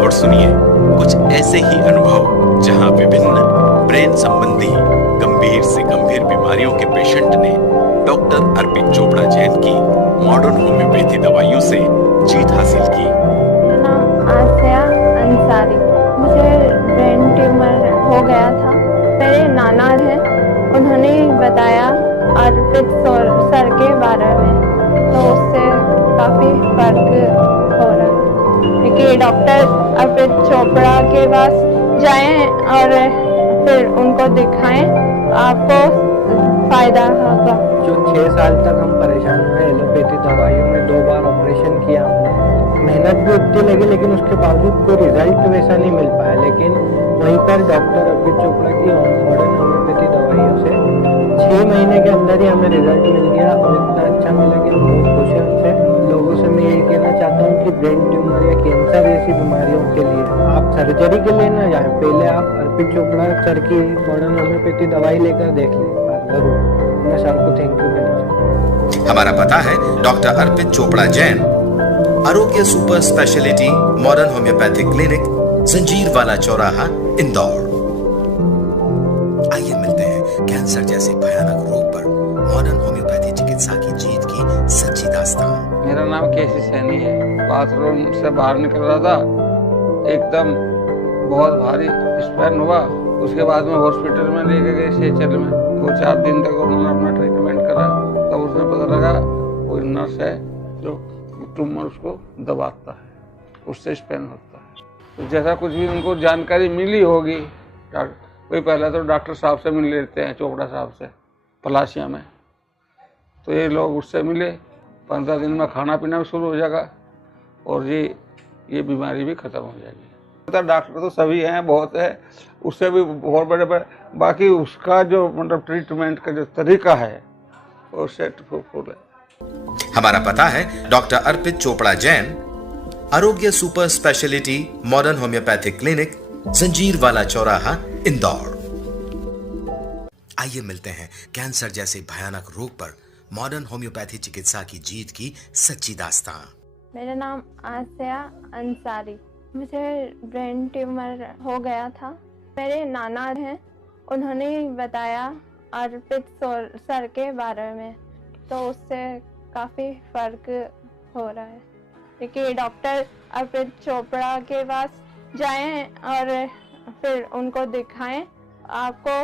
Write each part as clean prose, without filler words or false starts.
और सुनिए कुछ ऐसे ही अनुभव जहां विभिन्न ब्रेन संबंधी गंभीर से गंभीर बीमारियों के पेशेंट ने डॉक्टर अर्पित चोपड़ा जैन की मॉडर्न होम्योपैथी दवाइयों से जीत हासिल की। मेरा नाम आसिया अंसारी। मुझे ब्रेन ट्यूमर हो गया था। मेरे नाना हैं, उन्होंने बताया अर्पित सर के बारे में, तो उससे काफ़ी फर्क हो रहा है कि डॉक्टर अर्पित चोपड़ा के पास जाएं और फिर उनको दिखाएं, आपको फ़ायदा होगा। जो 6 साल तक हम परेशान हुए एलोपैथी दवाइयों में, 2 बार ऑपरेशन किया हमने, मेहनत भी उतनी लगी लेकिन उसके बावजूद कोई रिजल्ट वैसा नहीं मिल पाया। लेकिन वहीं पर डॉक्टर अर्पित चोपड़ा की मॉडर्न होम्योपैथी दवाइयों से 6 महीने के अंदर ही हमें रिजल्ट मिल गया और इतना अच्छा मिला कि बहुत खुश है उससे। लोगों से मैं यही कहना चाहता हूँ कि ब्रेन ट्यूमर या कैंसर जैसी बीमारियों के लिए आप सर्जरी के लिए ना जाएं, पहले आप अर्पित चोपड़ा सर की मॉडर्न होम्योपैथी दवाई लेकर देख लें जरूर। मैं सर को थैंक यू कहना चाहता हूँ। हमारा पता है डॉक्टर अर्पित चोपड़ा जैन, आरोग्य super speciality modern homeopathic clinic, जंजीर वाला चौराहा, इंदौर। आइए मिलते हैं कैंसर जैसे भयानक रोग पर मॉडर्न होम्योपैथी चिकित्सा की जीत की सच्ची दास्तान। मेरा नाम केसी सैनी है। बाथरूम से बाहर निकल रहा था, एकदम बहुत भारी स्पैन हुआ। उसके बाद में हॉस्पिटल में लेके गए सेचल में, 2-4 दिन तक उन्होंने अपना ट्रीटमेंट करा। तब उसमें पता लगा कोई नर्स है जो ट्यूमर उसको दबाता है, उससे स्पैन होता है। तो जैसा कुछ भी उनको जानकारी मिली होगी, कोई पहले तो डॉक्टर साहब से मिल लेते हैं, चोपड़ा साहब से पलाशिया में, तो ये लोग उससे मिले। 15 दिन में खाना पीना भी शुरू हो जाएगा और ये बीमारी भी ख़त्म हो जाएगी। डॉक्टर तो सभी हैं, बहुत है, उससे भी बहुत बड़े बाकी उसका जो मतलब ट्रीटमेंट का जो तरीका है वो सेट फुल है। हमारा पता है डॉक्टर अर्पित चोपड़ा जैन, आरोग्य super speciality modern homeopathic clinic, जंजीर वाला चौराहा, इंदौर। आइए मिलते हैं कैंसर जैसे भयानक रोग पर मॉडर्न होम्योपैथी चिकित्सा की जीत की सच्ची दास्तां। मेरा नाम आसिया अंसारी। मुझे ब्रेन ट्यूमर हो गया था। मेरे नाना हैं, उन्होंने बताया अर्पित सर के बारे में, तो उससे काफ़ी फर्क हो रहा है। क्योंकि डॉक्टर अर्पित चोपड़ा के पास जाएं और फिर उनको दिखाएं, आपको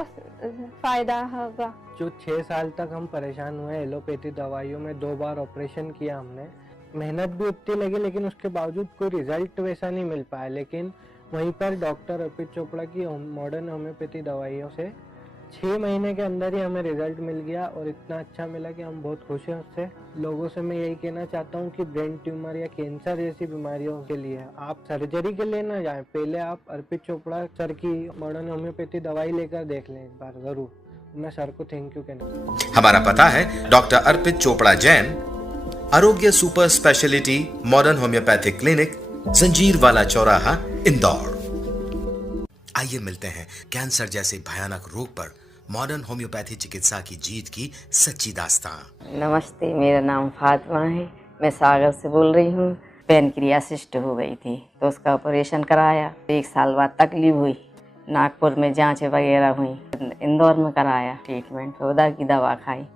फ़ायदा होगा। जो 6 साल तक हम परेशान हुए एलोपैथी दवाइयों में, 2 बार ऑपरेशन किया हमने, मेहनत भी उतनी लगी लेकिन उसके बावजूद कोई रिजल्ट वैसा नहीं मिल पाया। लेकिन वहीं पर डॉक्टर अर्पित चोपड़ा की मॉडर्न होम्योपैथी दवाइयों से 6 महीने के अंदर ही हमें रिजल्ट मिल गया और इतना अच्छा मिला कि हम बहुत खुश हैं उससे। लोगों से मैं यही कहना चाहता हूँ कि ब्रेन ट्यूमर या कैंसर जैसी बीमारियों के लिए आप सर्जरी के लिए ना जाएं, पहले आप अर्पित चोपड़ा सर की मॉडर्न होम्योपैथी दवाई लेकर देख लें एक बार जरूर। मैं सर को थैंक यू कहना। हमारा पता है डॉक्टर अर्पित चोपड़ा जैन, आरोग्य super speciality modern homeopathic clinic, जंजीर वाला चौराहा, इंदौर। आइए मिलते हैं कैंसर जैसे भयानक रोग पर मॉडर्न होम्योपैथी चिकित्सा की जीत की सच्ची दास्तां। नमस्ते, मेरा नाम फातिमा है। मैं सागर से बोल रही हूँ। पैनक्रियासिस्ट हो गई थी तो उसका ऑपरेशन कराया। 1 साल बाद तकलीफ हुई, नागपुर में जांचें वगैरह हुई, इंदौर में कराया ट्रीटमेंट, उधर की दवा खाई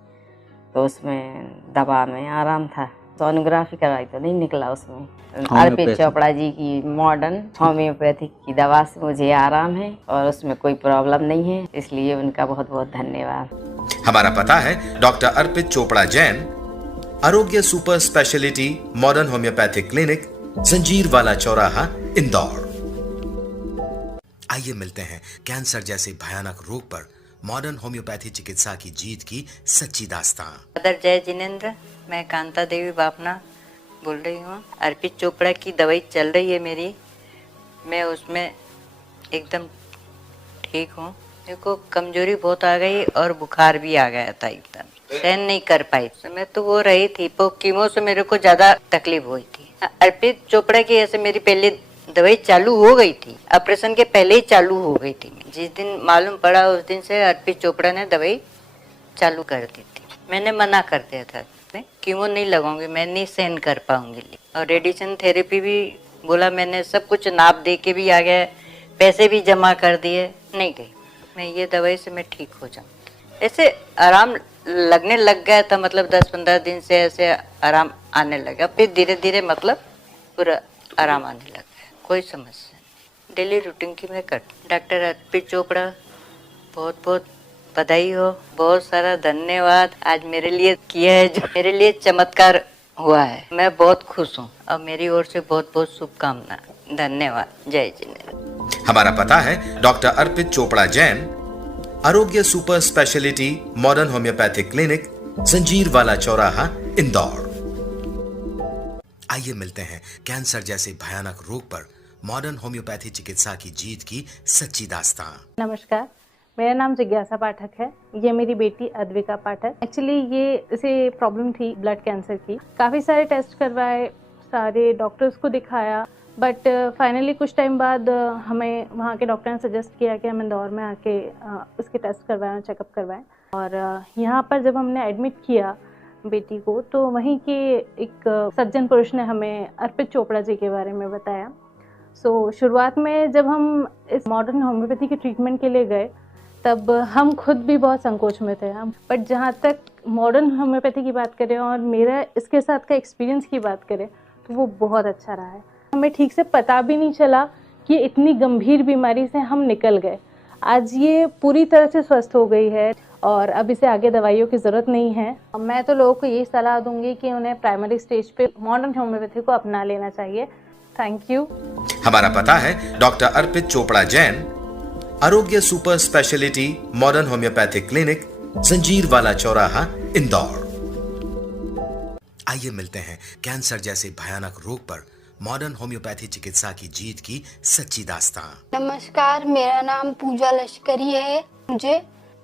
तो उसमें दवा में आराम था। सोनोग्राफी कराई तो नहीं निकला उसमें। अर्पित चोपड़ा जी की मॉडर्न होम्योपैथिक की दवा से मुझे आराम है और उसमें कोई प्रॉब्लम नहीं है, इसलिए उनका बहुत बहुत धन्यवाद। हमारा पता है डॉक्टर अर्पित चोपड़ा जैन, आरोग्य super speciality modern homeopathic clinic, जंजीर वाला चौराहा, इंदौर। आइए मिलते हैं कैंसर जैसे भयानक रोग पर मॉडर्न होम्योपैथी चिकित्सा की जीत की सच्ची दास्तां। मदर जय जिनेंद्र, मैं कांता देवी बापना बोल रही हूँ। अर्पित चोपड़ा की दवाई चल रही है मेरी, मैं उसमें एकदम ठीक हूँ। मेरे को कमजोरी बहुत आ गई और बुखार भी आ गया था, एकदम सहन नहीं कर पाई। मैं तो वो रही थी, पर कीमो से मेरे को ज्यादा तकलीफ हुई थी। अर्पित चोपड़ा की ऐसे मेरी पहले दवाई चालू हो गई थी, ऑपरेशन के पहले ही चालू हो गई थी। जिस दिन मालूम पड़ा उस दिन से अर्पित चोपड़ा ने दवाई चालू कर दी थी। मैंने मना कर दिया था, कीमो नहीं लगाऊंगी, मैं नहीं सहन कर पाऊंगी। और रेडिएशन थेरेपी भी बोला, मैंने सब कुछ नाप दे के भी आ गया, पैसे भी जमा कर दिए, नहीं गई। मैं ये दवाई से मैं ठीक हो जाऊँ, ऐसे आराम लगने लग गया था। मतलब 10-15 दिन से ऐसे आराम आने लगा, फिर धीरे धीरे मतलब पूरा आराम आने लगा, कोई समस्या नहीं। डेली रूटीन की मैं कर। डॉक्टर अर्पित चोपड़ा बहुत बहुत बधाई हो, बहुत सारा धन्यवाद। आज मेरे लिए किया है जो मेरे लिए चमत्कार हुआ है, मैं बहुत खुश हूँ और मेरी ओर से बहुत बहुत शुभकामना। धन्यवाद। जय जिनेंद्र। हमारा पता है डॉक्टर अर्पित चोपड़ा जैन, आरोग्य super speciality modern homeopathic clinic, जंजीर वाला चौराहा, इंदौर। आइए मिलते हैं कैंसर जैसे भयानक रोग पर मॉडर्न होम्योपैथी चिकित्सा की जीत की सच्ची दास्तां। नमस्कार, मेरा नाम जिज्ञासा पाठक है। ये मेरी बेटी अद्विका पाठक। एक्चुअली ये इसे प्रॉब्लम थी ब्लड कैंसर की। काफ़ी सारे टेस्ट करवाए, सारे डॉक्टर्स को दिखाया, बट फाइनली कुछ टाइम बाद हमें वहाँ के डॉक्टर ने सजेस्ट किया कि हम इंदौर में आके उसके टेस्ट करवाएं, चेकअप करवाएं। और यहाँ पर जब हमने एडमिट किया बेटी को, तो वहीं के एक सज्जन पुरुष ने हमें अर्पित चोपड़ा जी के बारे में बताया। शुरुआत में जब हम इस मॉडर्न होम्योपैथी के ट्रीटमेंट के लिए गए, तब हम खुद भी बहुत संकोच में थे। बट जहाँ तक मॉडर्न होम्योपैथी की बात करें और मेरा इसके साथ का एक्सपीरियंस की बात करें, तो वो बहुत अच्छा रहा है। हमें ठीक से पता भी नहीं चला कि इतनी गंभीर बीमारी से हम निकल गए। आज ये पूरी तरह से स्वस्थ हो गई है और अब इसे आगे दवाइयों की ज़रूरत नहीं है। मैं तो लोगों को ये सलाह दूंगी कि उन्हें प्राइमरी स्टेज पे मॉडर्न होम्योपैथी को अपना लेना चाहिए। Thank you. हमारा पता है डॉक्टर अर्पित चोपड़ा जैन, आरोग्य super speciality modern homeopathic clinic, जंजीर वाला चौराहा, इंदौर। आइए मिलते हैं कैंसर जैसे भयानक रोग पर मॉडर्न होम्योपैथी चिकित्सा की जीत की सच्ची दास्तां। नमस्कार, मेरा नाम पूजा लश्करी है। मुझे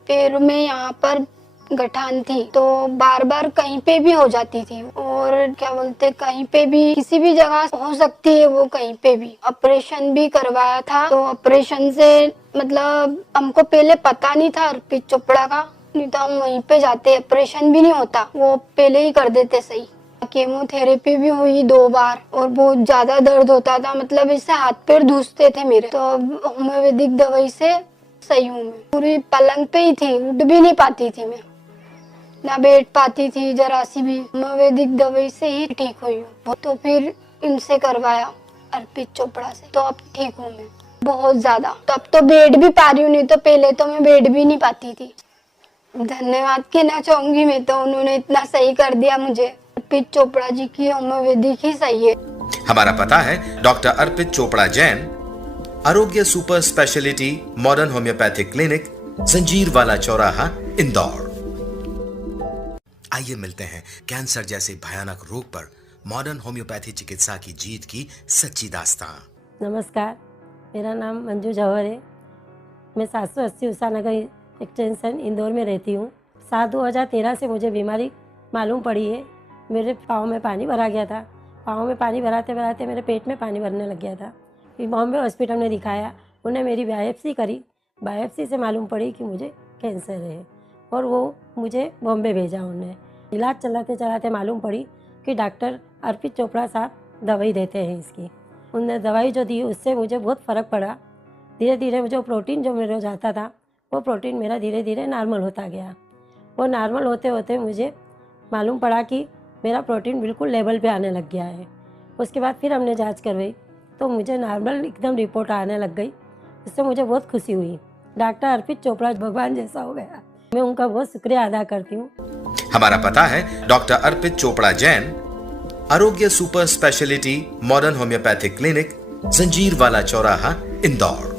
पैरों में यहाँ पर गठान थी, तो बार बार कहीं पे भी हो जाती थी और क्या बोलते कहीं पे भी किसी भी जगह हो सकती है वो, कहीं पे भी। ऑपरेशन भी करवाया था, तो ऑपरेशन से मतलब हमको पहले पता नहीं था अर्पित चोपड़ा का, नहीं तो हम वहीं पे जाते, ऑपरेशन भी नहीं होता, वो पहले ही कर देते सही। केमोथेरेपी भी हुई 2 बार और बहुत ज्यादा दर्द होता था, मतलब इससे हाथ पैर धुसते थे मेरे, तो अब होम्योपैथिक दवाई से सही हूँ मैं। पूरी पलंग पे ही थी, उठ भी नहीं पाती थी मैं, ना बैठ पाती थी जरा सी भी। होम्योपैथिक दवाई से ही ठीक हुई हूँ। तो फिर इनसे करवाया अर्पित चोपड़ा से, तो अब ठीक हूँ मैं बहुत ज्यादा। तो अब तो बैठ भी पा रही हूँ, नहीं तो पहले तो मैं बैठ भी नहीं पाती थी। धन्यवाद कहना चाहूंगी मैं तो, उन्होंने इतना सही कर दिया मुझे। अर्पित चोपड़ा जी की होम्योपैथिक ही सही है। हमारा पता है डॉक्टर अर्पित चोपड़ा जैन, आरोग्य super speciality modern homeopathic clinic, जंजीर वाला चौराहा, इंदौर। आइए मिलते हैं कैंसर जैसे भयानक रोग पर मॉडर्न होम्योपैथी चिकित्सा की जीत की सच्ची दास्तां। नमस्कार, मेरा नाम मंजू जौहर है। मैं 780 उषा नगर एक्सटेंशन इंदौर में रहती हूँ। 7/2013 से मुझे बीमारी मालूम पड़ी है। मेरे पाँव में पानी भरा गया था। पाँव में पानी भराते भराते मेरे पेट में पानी भरने लग गया था। फिर बॉम्बे हॉस्पिटल में दिखाया, उन्हें मेरी बायोप्सी करी। बायोप्सी से मालूम पड़ी कि मुझे कैंसर है और वो मुझे बॉम्बे भेजा उन्हें। इलाज चलाते चलाते मालूम पड़ी कि डॉक्टर अर्पित चोपड़ा साहब दवाई देते हैं इसकी। उन्होंने दवाई जो दी उससे मुझे बहुत फ़र्क पड़ा। धीरे धीरे मुझे प्रोटीन जो मेरे जाता था वो प्रोटीन मेरा धीरे धीरे नॉर्मल होता गया। वो नॉर्मल होते होते मुझे मालूम पड़ा कि मेरा प्रोटीन बिल्कुल लेवल पे आने लग गया है। उसके बाद फिर हमने जांच करवाई तो मुझे नॉर्मल एकदम रिपोर्ट आने लग गई। इससे मुझे बहुत खुशी हुई। डॉक्टर अर्पित चोपड़ा भगवान जैसा हो गया। मैं उनका बहुत शुक्रिया अदा करती हूँ। हमारा पता है डॉक्टर अर्पित चोपड़ा जैन, आरोग्य super speciality modern homeopathic clinic, जंजीर वाला चौराहा, इंदौर।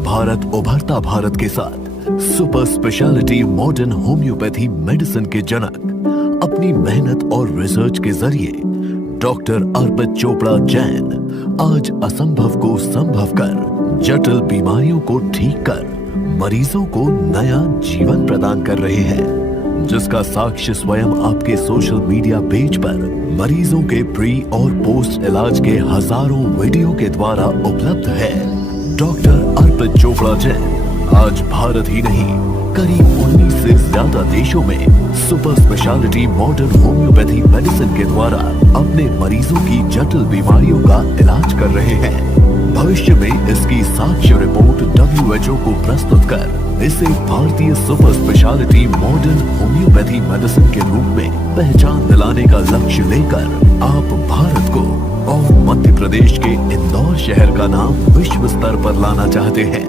भारत उभरता भारत के साथ super speciality modern homeopathy medicine के जनक अपनी मेहनत और रिसर्च के जरिए डॉक्टर अर्पित चोपड़ा जैन आज असंभव को संभव कर जटिल बीमारियों को ठीक कर मरीजों को नया जीवन प्रदान कर रहे हैं, जिसका साक्ष्य स्वयं आपके सोशल मीडिया पेज पर मरीजों के प्री और पोस्ट इलाज के हजारों वीडियो के द्वारा उपलब्ध है। डॉक्टर अर्पित चोपड़ा जैन आज भारत ही नहीं करीब 19 से ज्यादा देशों में super speciality modern homeopathy medicine के द्वारा अपने मरीजों की जटिल बीमारियों का इलाज कर रहे हैं। भविष्य में इसकी साक्ष्य रिपोर्ट WHO को प्रस्तुत कर इसे भारतीय super speciality modern homeopathy medicine के रूप में पहचान दिलाने का लक्ष्य लेकर आप भारत को और मध्य प्रदेश के इंदौर शहर का नाम विश्व स्तर पर लाना चाहते हैं।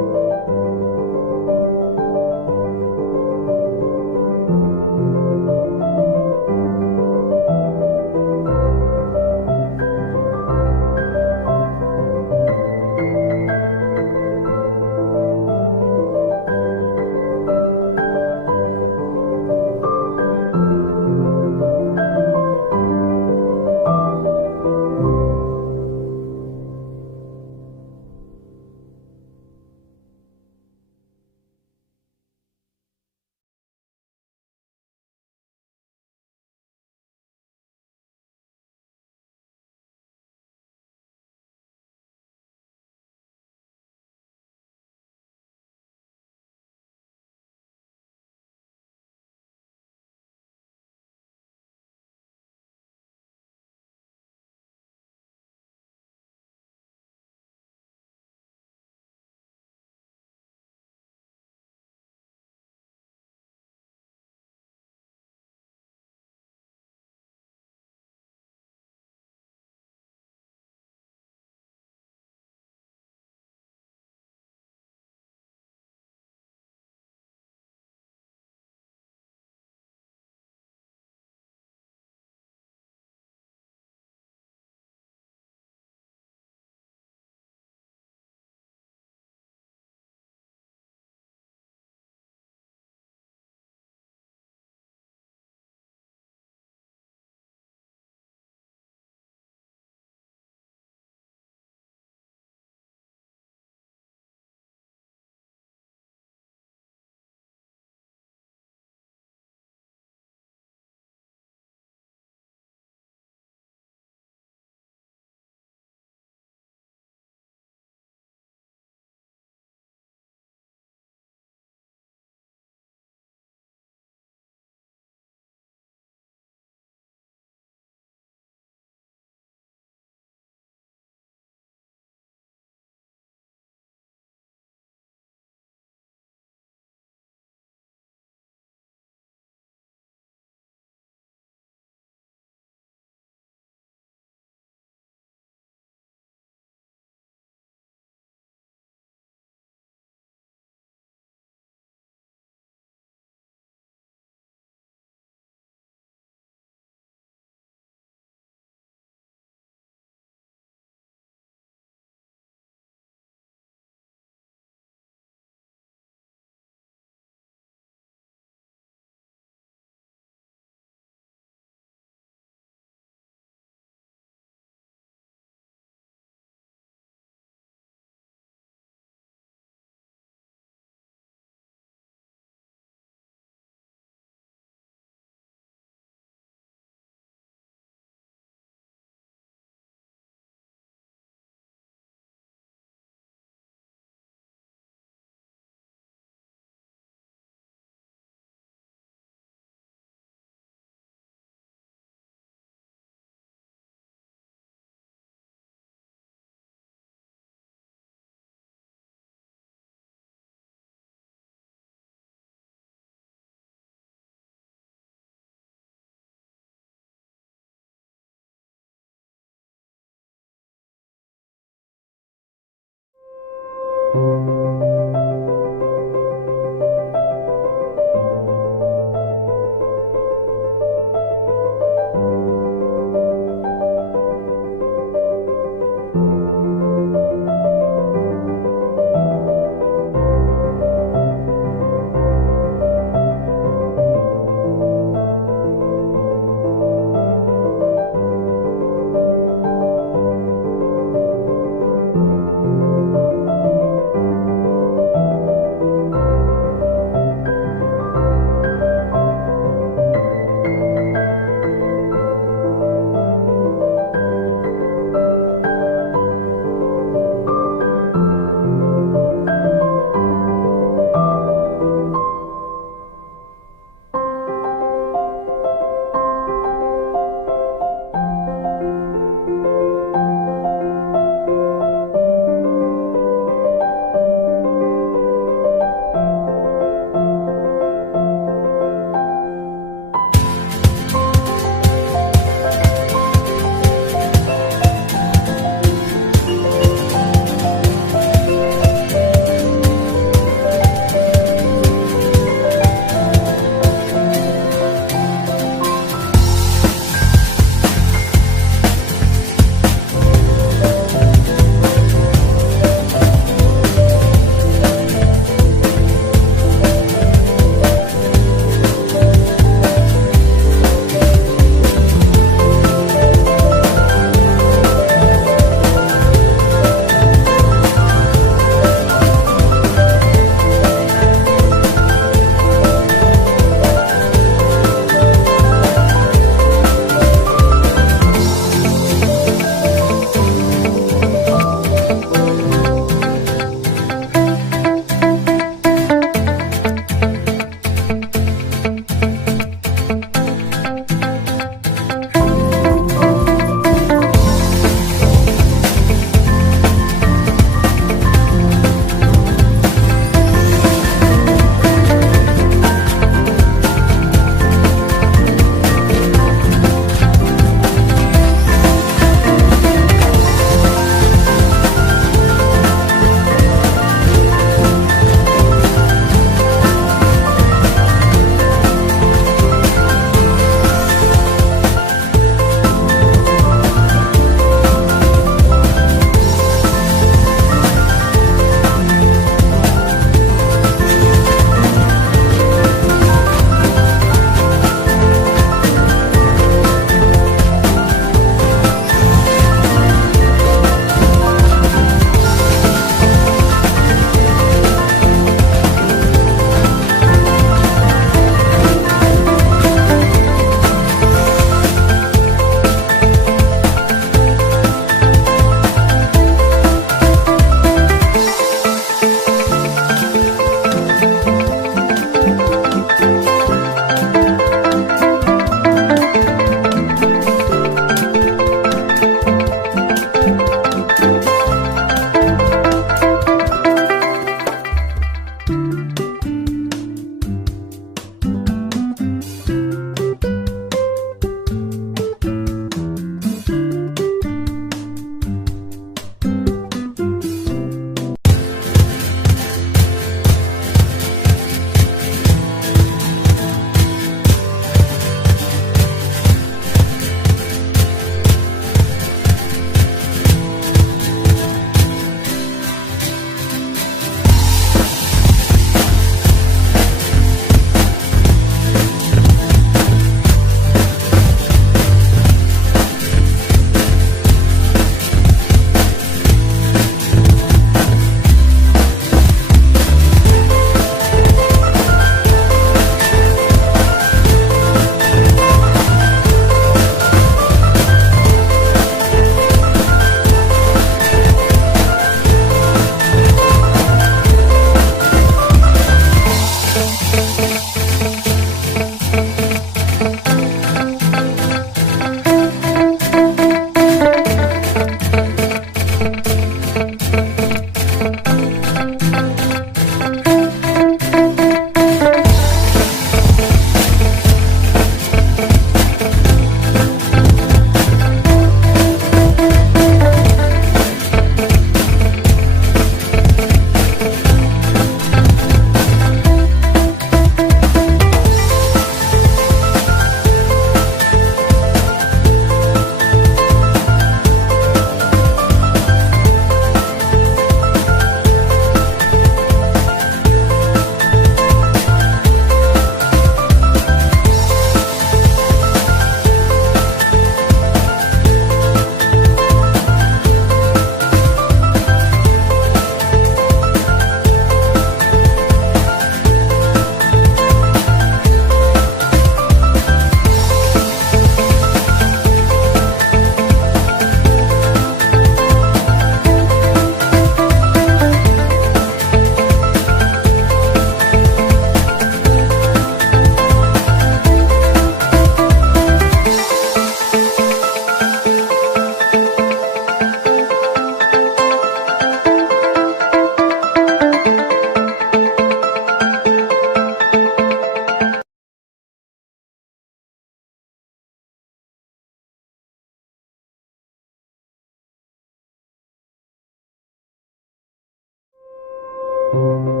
है।